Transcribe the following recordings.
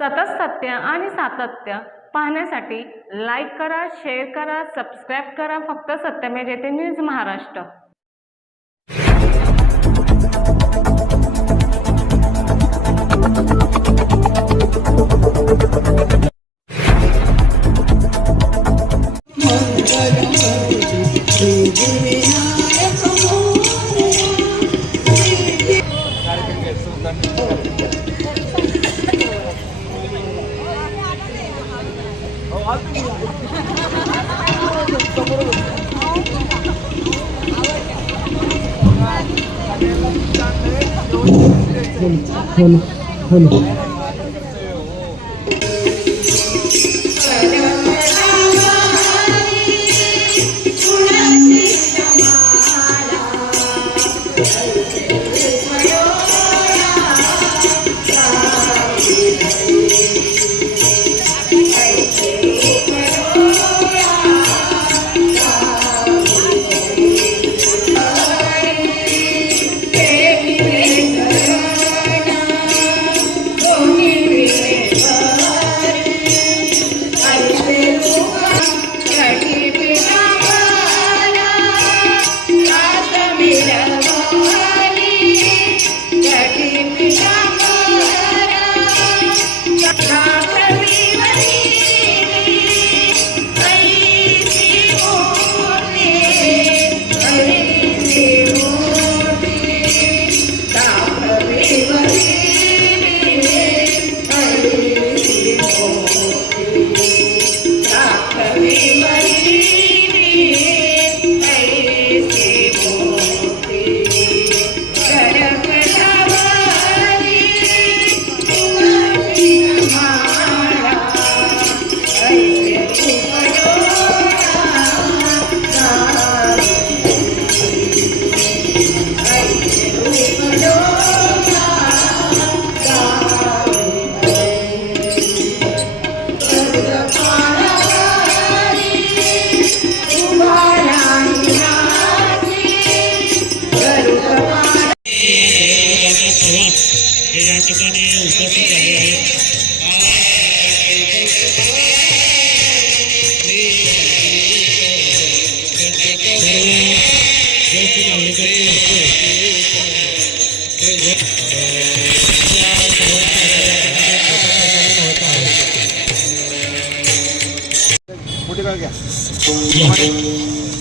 सतत सत्य आणि सातत्य पाहण्यासाठी लाईक करा शेअर करा सबस्क्राईब करा. फक्त सत्यमेव जयते न्यूज महाराष्ट्र. हे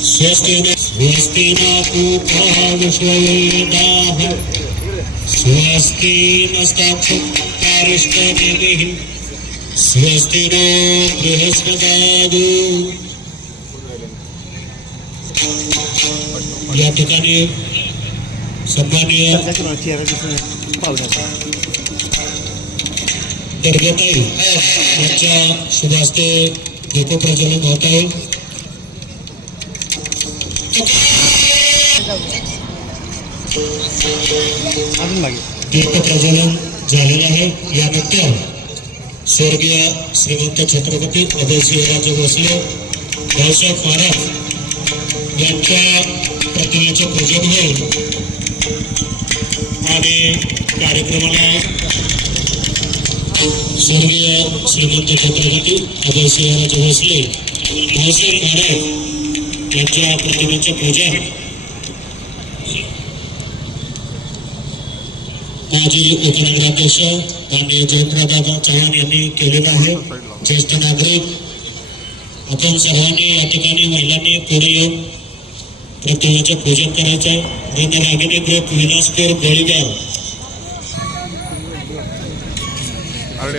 स्वस्ति न पूर्वा स्वस्ति नस्ताक्षरिष्टनिधिः स्वस्ति नो बृहस्पदादु या ठिकाणी सन्माननीय दर्गताई यांच्या शुभास्ते दीप प्रज्वलन होत आहे दीप प्रज्वलन झालेलं आहे यानंतर स्वर्गीय श्रीमंत छत्रपती अभयसिंहराजे भोसले भाऊसाहेब महाराज यांच्या प्रतिमेचे पूजन होईल. आणि कार्यक्रमाला स्वर्गीय श्रीमंत छत्रपती अभयसिंहराजे भोसले भाऊसाहेब महाराज यांच्या प्रतिमेचे पूजन. माजी उपनगराध्यक्ष माननीय जयंतरावदा चव्हाण यांनी केलेलं आहे. ज्येष्ठ नागरिक आपण सर्वांनी या ठिकाणी महिलांनी पुढे येऊन प्रतिमेचे पूजन करायचं आहे. रंग रागिनी ग्रुप विलासपूर गोळीगाव अरे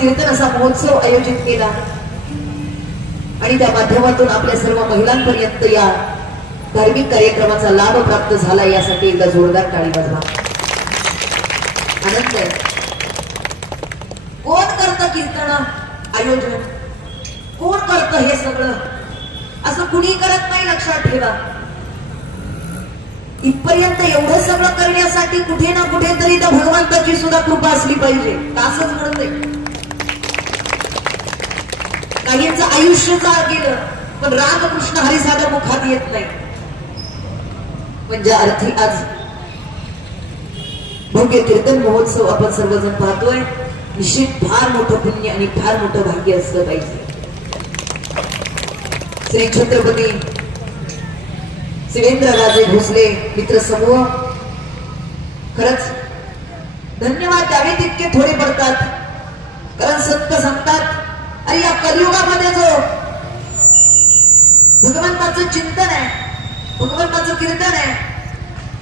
कीर्तन असा महोत्सव आयोजित केला. आणि त्या माध्यमातून आपल्या सर्व महिलांपर्यंत या धार्मिक कार्यक्रमाचा लाभ प्राप्त झाला यासाठी एकदा जोरदार टाळी वाजवा. आनंद आहे कोण करतं कीर्तन आयोजन? कोण करतं हे सगळं? असं कुणी करत नाही लक्षात ठेवा. इथपर्यंत एवढं सगळं करण्यासाठी कुठे ना कुठेतरी त्या भगवंताची सुद्धा कृपा असली पाहिजे. असंच म्हणते काहींचं आयुष्य चाल गेलं पण रामकृष्ण कृष्ण साधा मुखात येत नाही. म्हणजे अर्थी आज. भव्य कीर्तन महोत्सव आपण सर्वजण पाहतोय. निश्चित फार मोठं पुण्य आणि फार मोठं भाग्य असलं पाहिजे. श्री छत्रपती शिवेंद्रराजे भोसले मित्र समूह. खरंच धन्यवाद द्यावे तितके थोडे पडतात. कारण संत सांगतात अरे या कलियुगामध्ये जो भगवंताचं चिंतन आहे भगवंताचं कीर्तन आहे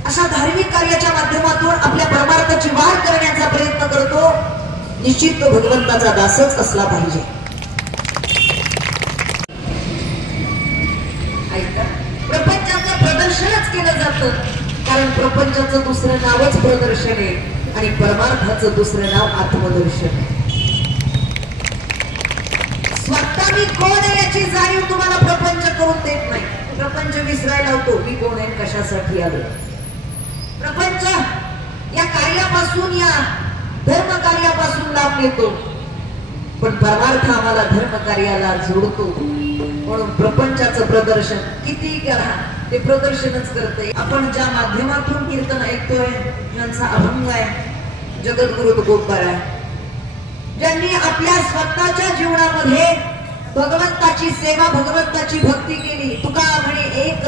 अशा धार्मिक कार्याच्या माध्यमातून आपल्या परमार्थाची वाढ करण्याचा प्रयत्न करतो निश्चित तो भगवंताचा दासच असला पाहिजे. प्रपंचाचं दुसरं नावच प्रदर्शन आहे आणि परमार्थाचं दुसरं नाव आत्मदर्शन आहे. स्वतः मी कोण आहे याची जाणीव तुम्हाला प्रपंच करून देत नाही. प्रपंच विसरायला होतो. मी कोण आहे कशासाठी आलो? प्रपंच या कार्यापासून या धर्म कार्यापासून लाभ घेतो. पण परमार्थ आम्हाला धर्म कार्याला जोडतो. म्हणून प्रपंचाचं प्रदर्शन किती करा. ते प्रदर्शनच करते आपण ज्या माध्यमातून कीर्तन ऐकतोय यांचा अभंग आहे. जगद्गुरु तुकोबर आहे. ज्यांनी आपल्या स्वतःच्या जीवनामध्ये भगवंताची सेवा भगवंताची भक्ती केली तुका म्हणे एक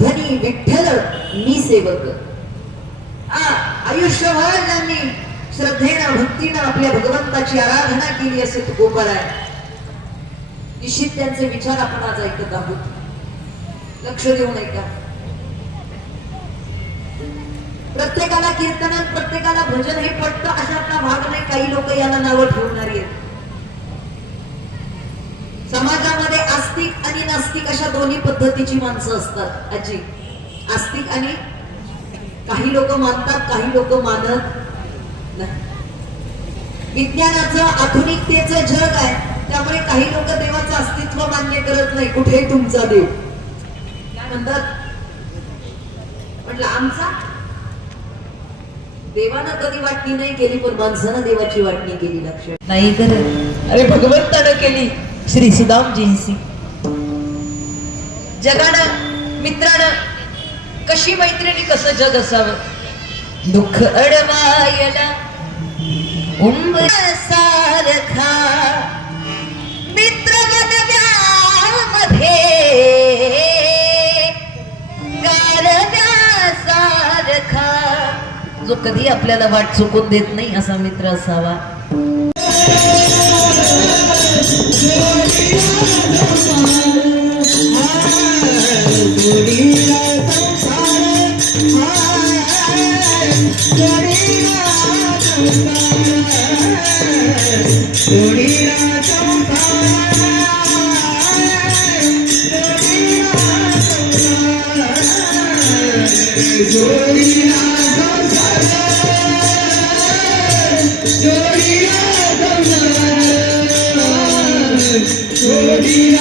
धनी विठ्ठल मी सेवक. आयुष्यभर ज्यांनी श्रद्धेनं भक्तीनं आपल्या भगवंताची आराधना केली असे तुकोबर आहे. निश्चित त्यांचे विचार आपण आज ऐकत आहोत. लक्ष देऊन ऐका. प्रत्येकाला कीर्तनात प्रत्येकाला भजन हे पटतं अशातला भाग नाही. काही लोक याला नावं ठेवणार आहेत. समाजामध्ये आस्तिक आणि नास्तिक अशा दोन्ही पद्धतीची माणसं असतात आजी. आस्तिक आणि काही लोक मानतात काही लोक मानत नाही. विज्ञानाचं आधुनिकतेचं जग आहे. त्यामुळे काही लोक देवाचं अस्तित्व मान्य करत नाही. कुठे तुमचा देव. म्हणतात म्हटलं आमचा? देवानं कधी वाटणी नाही केली पण माणसानं देवाची वाटणी केली लक्ष नाही तर? अरे भगवंतानं केली. श्री सुदामजींची. जगानं मित्रानं कशी मैत्रिणी कसं जग असावं? दुःख अडवायला उंब सारखा मित्र जो कधी आपल्याला वाट चुकून देत नाही असा मित्र असावा. Entonces,